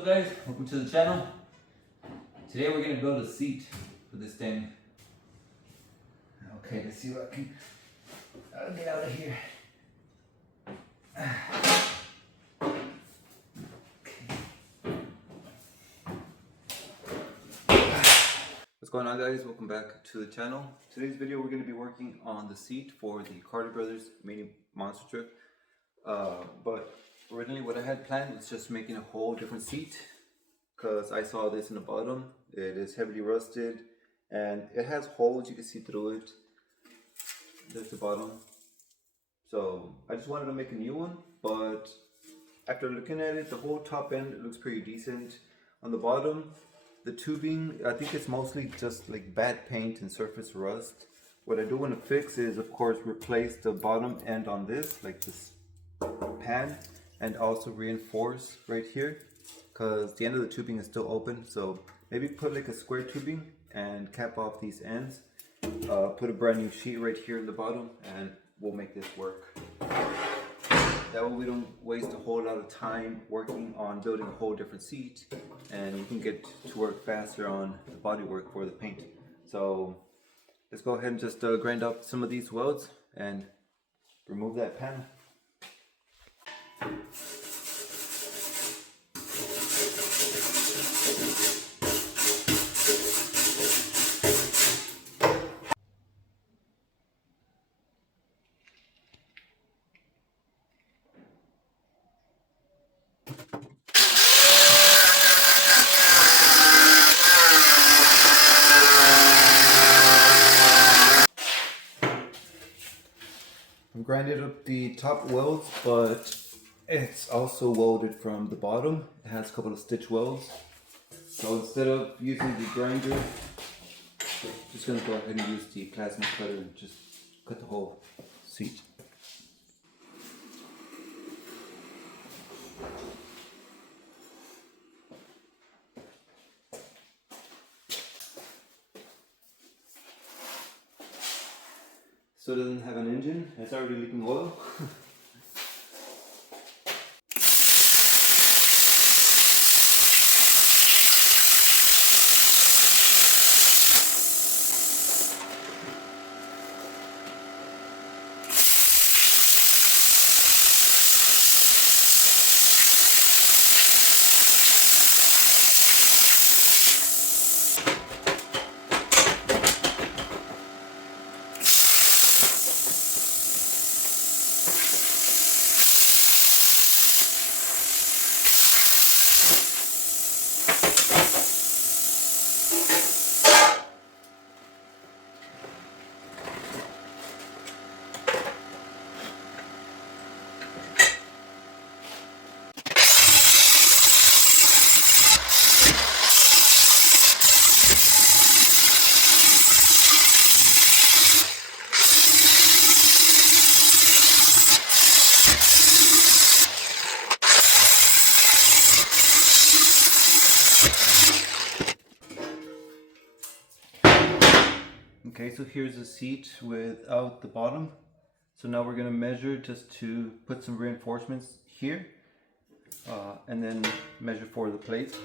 up guys, welcome to the channel. Today we're going to build a seat for this thing. Okay, let's see what I can get out of here. What's going on guys, welcome back to the channel. Today's video we're going to be working on the seat for the Carter Brothers mini monster truck. But originally what I had planned was just making a whole different seat, because I saw this in the bottom. It is heavily rusted and it has holes, you can see through it. That's the bottom. So I just wanted to make a new one, but after looking at it, the whole top end looks pretty decent. On the bottom, the tubing, I think it's mostly just like bad paint and surface rust. What I do want to fix is, of course, replace the bottom end on this, like this pan, and also reinforce right here, because the end of the tubing is still open. So maybe put like a square tubing and cap off these ends. Put a brand new sheet right here in the bottom, and we'll make this work. That way we don't waste a whole lot of time working on building a whole different seat, and we can get to work faster on the body work for the paint. So let's go ahead and just grind up some of these welds and remove that panel. I've grinded up the top welds, but it's also welded from the bottom. It has a couple of stitch welds. So instead of using the grinder, I'm just going to go ahead and use the plasma cutter and just cut the whole seat. So it doesn't have an engine, it's already leaking oil. Okay, so here's the seat without the bottom. So now we're going to measure just to put some reinforcements here, and then measure for the plate.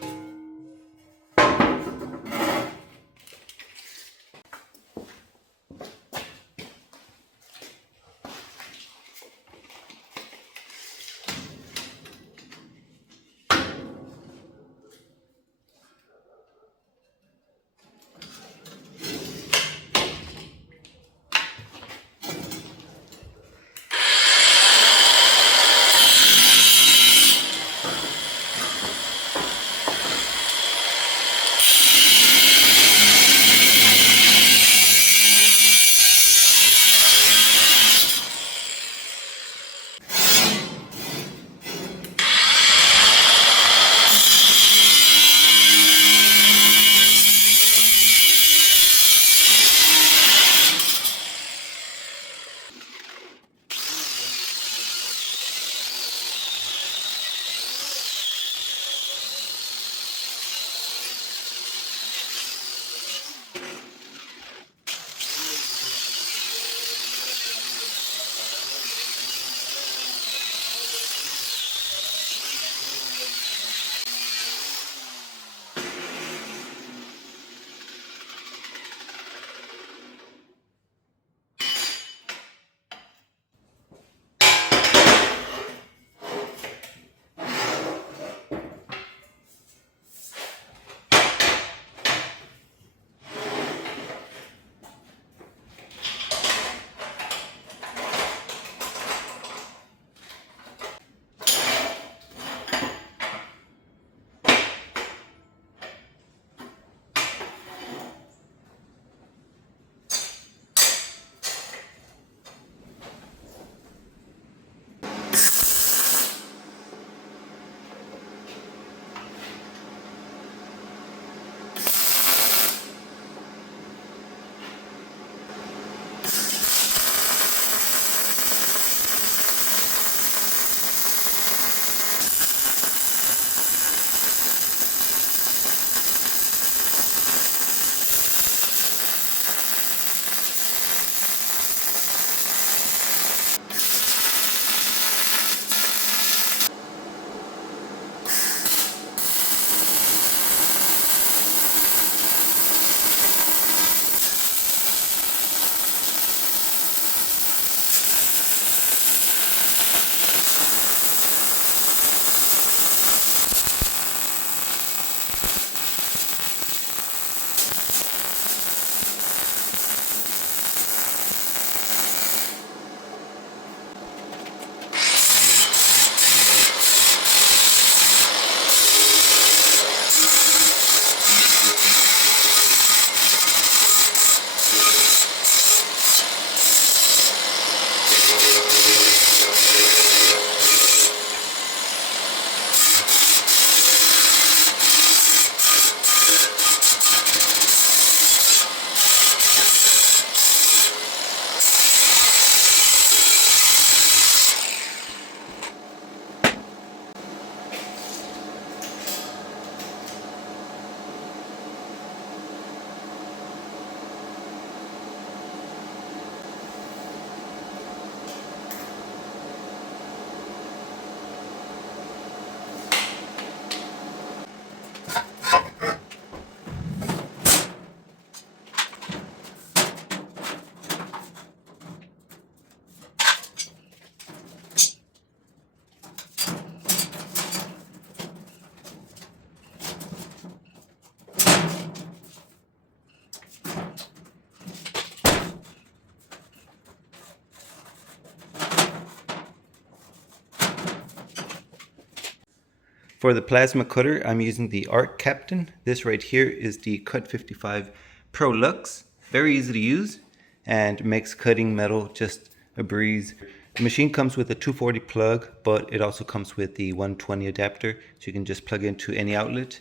For the plasma cutter, I'm using the Arccaptain. This right here is the Cut 55 Pro Lux. Very easy to use and makes cutting metal just a breeze. The machine comes with a 240 plug, but it also comes with the 120 adapter, so you can just plug into any outlet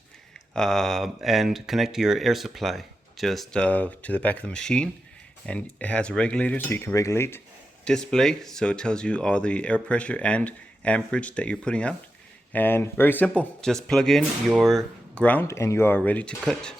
and connect your air supply just to the back of the machine. And it has a regulator, so you can regulate. Display, so it tells you all the air pressure and amperage that you're putting out. And very simple, just plug in your ground and you are ready to cut.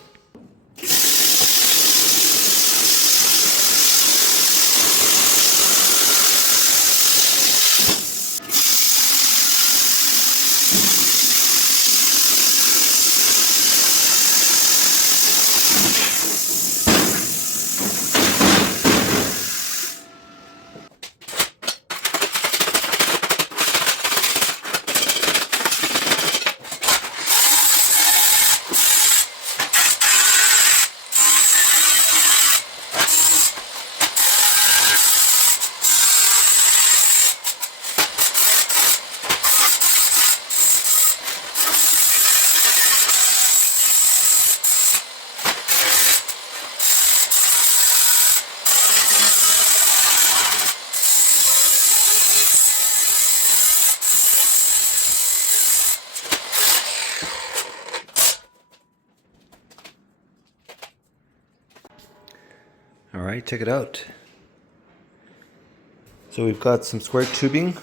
Alright, check it out. So we've got some square tubing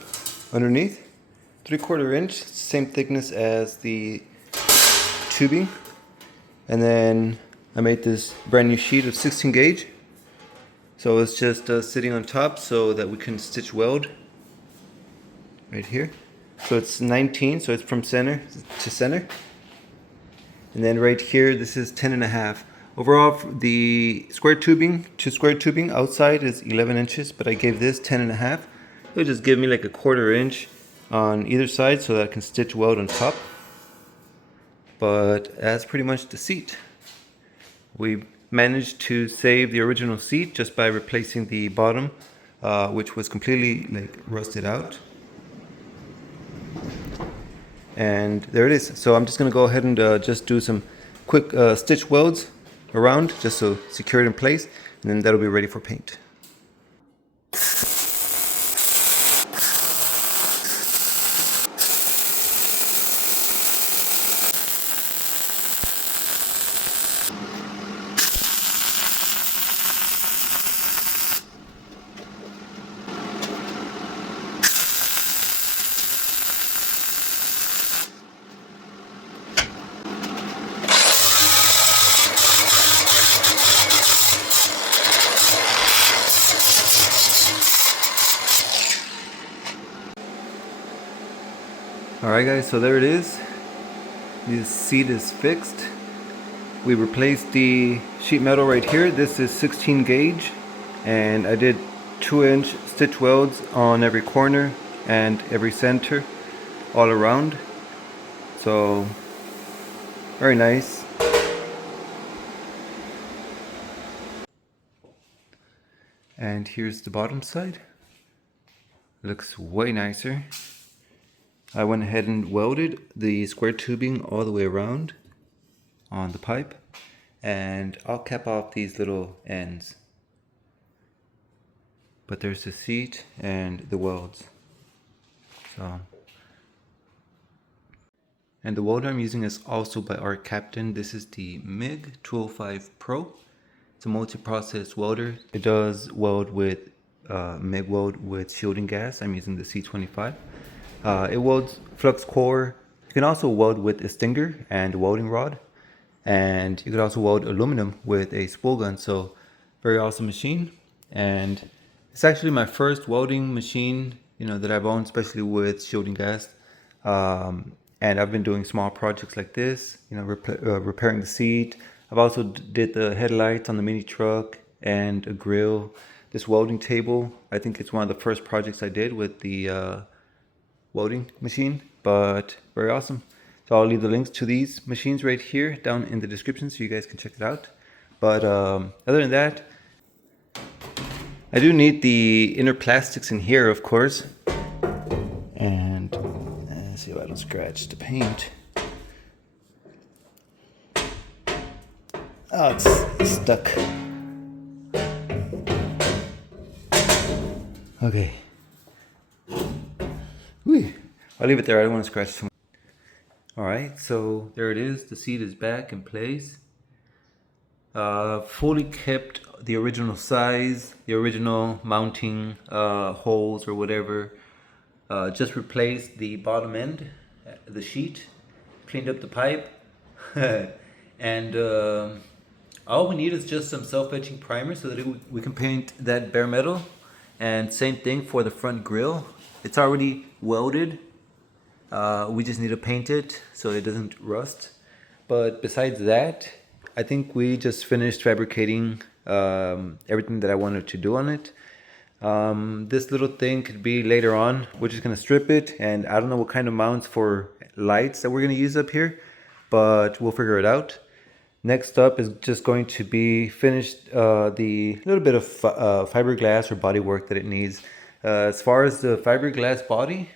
underneath, 3/4 inch, same thickness as the tubing. And then I made this brand new sheet of 16 gauge. So it's just sitting on top so that we can stitch weld right here. So it's 19, so it's from center to center. And then right here, this is 10.5. Overall, the square tubing to square tubing outside is 11 inches, but I gave this 10.5. It'll just give me like a 1/4 inch on either side so that I can stitch weld on top. But that's pretty much the seat. We managed to save the original seat just by replacing the bottom, which was completely like rusted out. And there it is. So I'm just gonna go ahead and just do some quick stitch welds around just to secure it in place, and then that'll be ready for paint. Alright guys, so there it is. This seat is fixed. We replaced the sheet metal right here. This is 16 gauge and I did 2-inch stitch welds on every corner and every center all around. So very nice. And here's the bottom side. Looks way nicer. I went ahead and welded the square tubing all the way around on the pipe, and I'll cap off these little ends. But there's the seat and the welds. And the welder I'm using is also by Arccaptain. This is the MIG 205 Pro. It's a multi-process welder. It does weld with MIG weld with shielding gas. I'm using the C25. It welds flux core. You can also weld with a stinger and a welding rod, and you could also weld aluminum with a spool gun. So very awesome machine, and it's actually my first welding machine, that I've owned, especially with shielding gas. And I've been doing small projects like this, repairing the seat. I've also did the headlights on the mini truck and a grill. This welding table, I think it's one of the first projects I did with the welding machine, but very awesome. So I'll leave the links to these machines right here down in the description so you guys can check it out. But other than that, I do need the inner plastics in here, of course. And see if I don't scratch the paint. Oh, it's stuck. Okay. Whee. I'll leave it there. I don't want to scratch too much. Alright, so there it is. The seat is back in place. Fully kept the original size, the original mounting holes or whatever. Just replaced the bottom end, the sheet, cleaned up the pipe, and all we need is just some self-etching primer so that we can paint that bare metal. And same thing for the front grille. It's already welded. We just need to paint it so it doesn't rust. But besides that, I think we just finished fabricating everything that I wanted to do on it. This little thing could be later on. We're just gonna strip it, and I don't know what kind of mounts for lights that we're gonna use up here, but we'll figure it out. Next up is just going to be finished the little bit of fiberglass or body work that it needs. As far as the fiberglass body,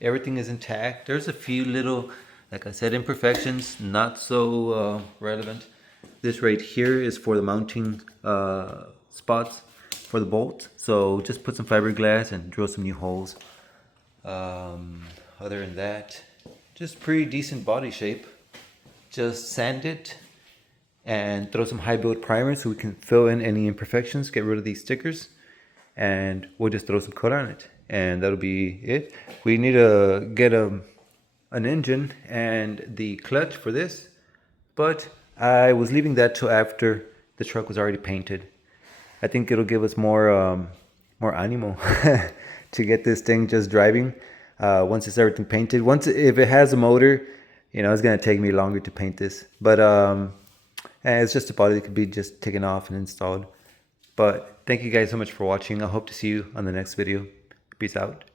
everything is intact. There's a few little, like I said, imperfections, not so relevant. This right here is for the mounting spots for the bolt. So just put some fiberglass and drill some new holes. Other than that, just pretty decent body shape. Just sand it and throw some high build primer so we can fill in any imperfections, get rid of these stickers, and we'll just throw some color on it, and that'll be it. We need to get an engine and the clutch for this, but I was leaving that till after the truck was already painted. I think it'll give us more more animal to get this thing just driving once it's everything painted. If it has a motor, you know, it's gonna take me longer to paint this, but and it's just a body that could be just taken off and installed. But thank you guys so much for watching. I hope to see you on the next video. Peace out.